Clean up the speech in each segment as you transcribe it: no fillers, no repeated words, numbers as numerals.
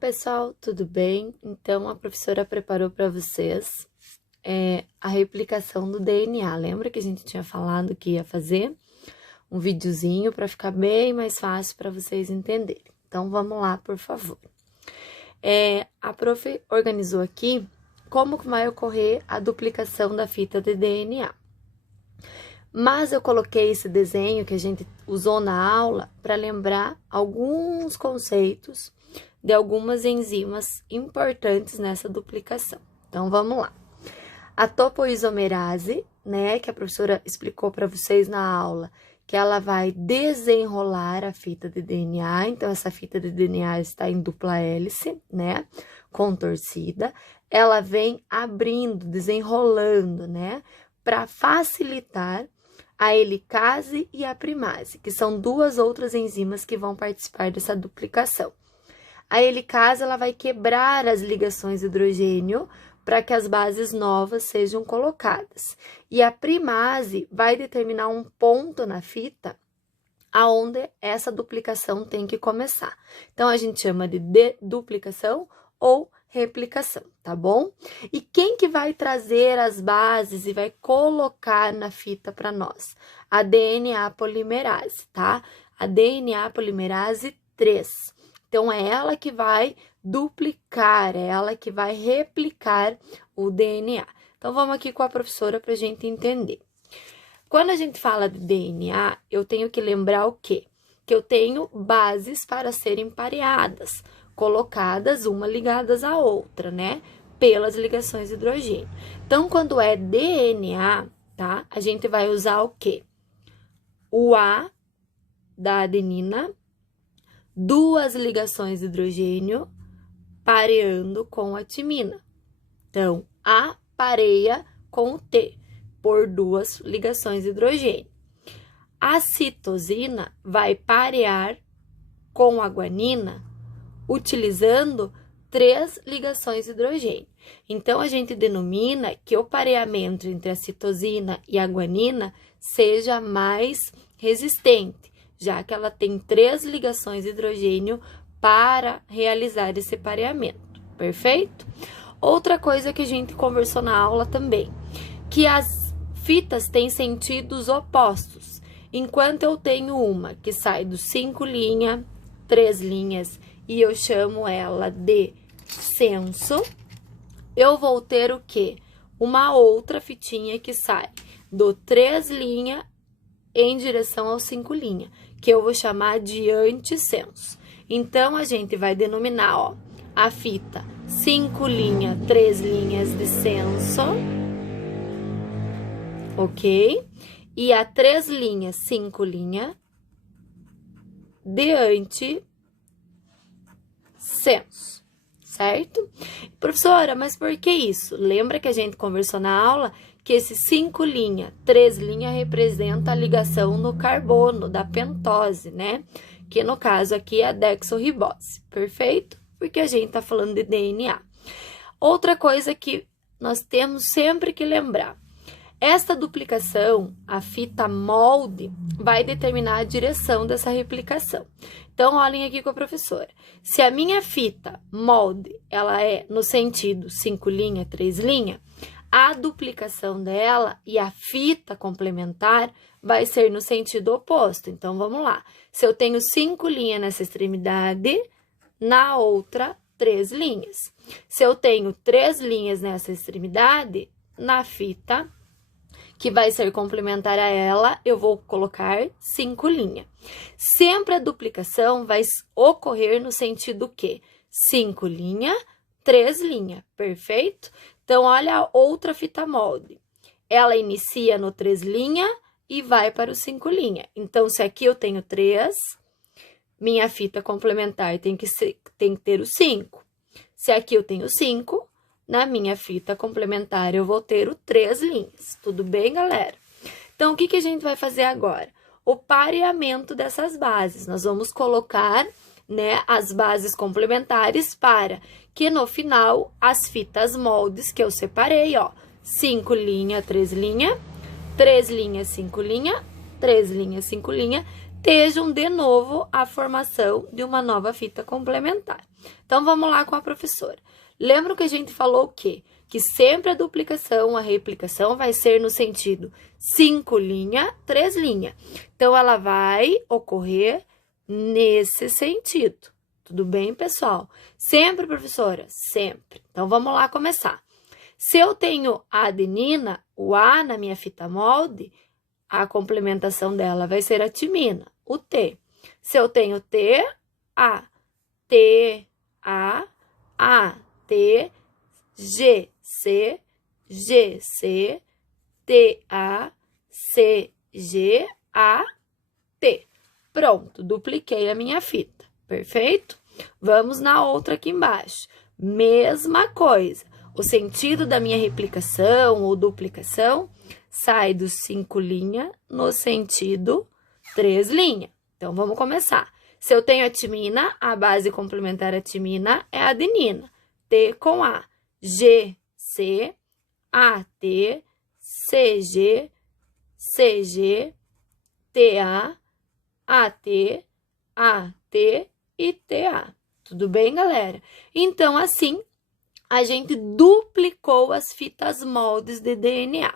Pessoal, tudo bem? Então, a professora preparou para vocês a replicação do DNA. Lembra que a gente tinha falado que ia fazer um videozinho para ficar bem mais fácil para vocês entenderem. Então, vamos lá, por favor. A prof organizou aqui como que vai ocorrer a duplicação da fita de DNA. Mas eu coloquei esse desenho que a gente usou na aula para lembrar alguns conceitos de algumas enzimas importantes nessa duplicação. Então, vamos lá. A topoisomerase, né, que a professora explicou para vocês na aula, que ela vai desenrolar a fita de DNA. Então, essa fita de DNA está em dupla hélice, né, contorcida. Ela vem abrindo, desenrolando, né, para facilitar a helicase e a primase, que são duas outras enzimas que vão participar dessa duplicação. A helicase ela vai quebrar as ligações de hidrogênio para que as bases novas sejam colocadas. E a primase vai determinar um ponto na fita aonde essa duplicação tem que começar. Então, a gente chama de duplicação ou replicação, tá bom? E quem que vai trazer as bases e vai colocar na fita para nós? A DNA polimerase, tá? A DNA polimerase 3. Então, é ela que vai duplicar, é ela que vai replicar o DNA. Então, vamos aqui com a professora para a gente entender. Quando a gente fala de DNA, eu tenho que lembrar o quê? Que eu tenho bases para serem pareadas, colocadas uma ligadas à outra, né? Pelas ligações de hidrogênio. Então, quando é DNA, tá? A gente vai usar o quê? O A da adenina, duas ligações de hidrogênio pareando com a timina. Então, A pareia com o T por duas ligações de hidrogênio. A citosina vai parear com a guanina utilizando três ligações de hidrogênio. Então, a gente denomina que o pareamento entre a citosina e a guanina seja mais resistente, já que ela tem três ligações de hidrogênio para realizar esse pareamento, perfeito? Outra coisa que a gente conversou na aula também, que as fitas têm sentidos opostos. Enquanto eu tenho uma que sai dos 5 linhas, 3 linhas, e eu chamo ela de senso, eu vou ter o quê? Uma outra fitinha que sai do 3 linhas em direção aos 5 linhas, que eu vou chamar de antissenso. Então, a gente vai denominar, ó, a fita 5 linhas, 3 linhas de senso, ok? E a 3 linhas, 5 linhas de antissenso, certo? Professora, mas por que isso? Lembra que a gente conversou na aula que esses 5 linhas, 3 linhas representa a ligação no carbono da pentose, né? Que no caso aqui é a desoxirribose, perfeito? Porque a gente tá falando de DNA. Outra coisa que nós temos sempre que lembrar. Esta duplicação, a fita molde, vai determinar a direção dessa replicação. Então, olhem aqui com a professora. Se a minha fita molde, ela é no sentido 5 linhas, 3 linhas, a duplicação dela e a fita complementar vai ser no sentido oposto. Então, vamos lá. Se eu tenho 5 linhas nessa extremidade, na outra, 3 linhas. Se eu tenho 3 linhas nessa extremidade, na fita que vai ser complementar a ela, eu vou colocar 5 linhas. Sempre a duplicação vai ocorrer no sentido que 5 linhas, 3 linhas, perfeito? Então, olha a outra fita molde. Ela inicia no 3 linhas e vai para o 5 linhas. Então, se aqui eu tenho 3, minha fita complementar tem que ter o 5. Se aqui eu tenho 5, na minha fita complementar eu vou ter o 3 linhas. Tudo bem, galera? Então, o que a gente vai fazer agora? O pareamento dessas bases. Nós vamos colocar, né, as bases complementares para que no final as fitas moldes que eu separei, ó, 5 linhas, 3 linhas, 3 linhas, 5 linhas, 3 linhas, 5 linhas, estejam de novo a formação de uma nova fita complementar. Então, vamos lá com a professora. Lembra que a gente falou o quê? Que sempre a duplicação, a replicação vai ser no sentido 5 linha, 3 linha. Então, ela vai ocorrer nesse sentido. Tudo bem, pessoal? Sempre, professora? Sempre. Então, vamos lá começar. Se eu tenho a adenina, o A na minha fita molde, a complementação dela vai ser a timina, o T. Se eu tenho T, A, T, A, T, G, C, G, C, T, A, C, G, A, T. Pronto, dupliquei a minha fita, perfeito? Vamos na outra aqui embaixo. Mesma coisa. O sentido da minha replicação ou duplicação sai do 5 linha no sentido 3 linha. Então, vamos começar. Se eu tenho a timina, a base complementar a timina é a adenina. T com A. G, C, A, T, CG, CG, TA, AT, AT e TA. Tudo bem, galera? Então, assim, a gente duplicou as fitas moldes de DNA.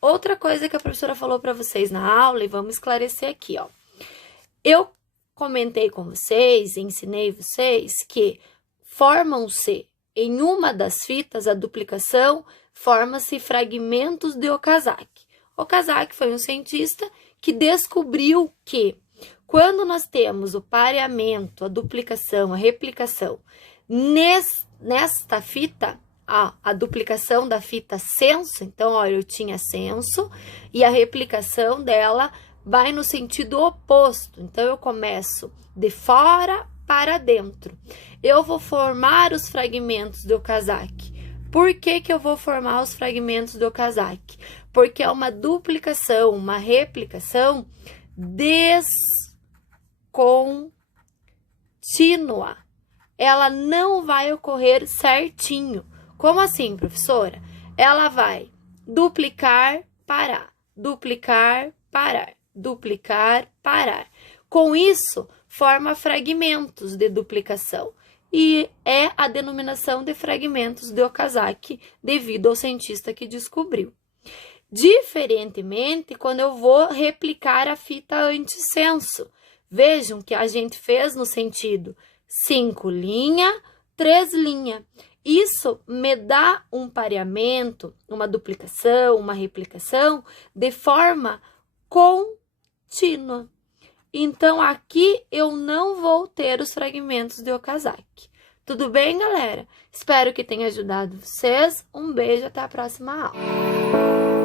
Outra coisa que a professora falou para vocês na aula, e vamos esclarecer aqui, ó. Eu comentei com vocês, ensinei vocês que formam-se em uma das fitas, a duplicação, forma-se fragmentos de Okazaki. Okazaki foi um cientista que descobriu que quando nós temos o pareamento, a duplicação, a replicação, nesta fita, a duplicação da fita senso, então, olha, eu tinha senso, e a replicação dela vai no sentido oposto. Então, eu começo de fora para dentro. Eu vou formar os fragmentos do Okazaki. Por que eu vou formar os fragmentos do Okazaki? Porque é uma duplicação, uma replicação descontínua. Ela não vai ocorrer certinho. Como assim, professora? Ela vai duplicar, parar, duplicar, parar, duplicar, parar. Com isso, forma fragmentos de duplicação. E é a denominação de fragmentos de Okazaki, devido ao cientista que descobriu. Diferentemente, quando eu vou replicar a fita antissenso, vejam que a gente fez no sentido 5 linha, 3 linha. Isso me dá um pareamento, uma duplicação, uma replicação de forma contínua. Então, aqui eu não vou ter os fragmentos de Okazaki. Tudo bem, galera? Espero que tenha ajudado vocês. Um beijo, até a próxima aula.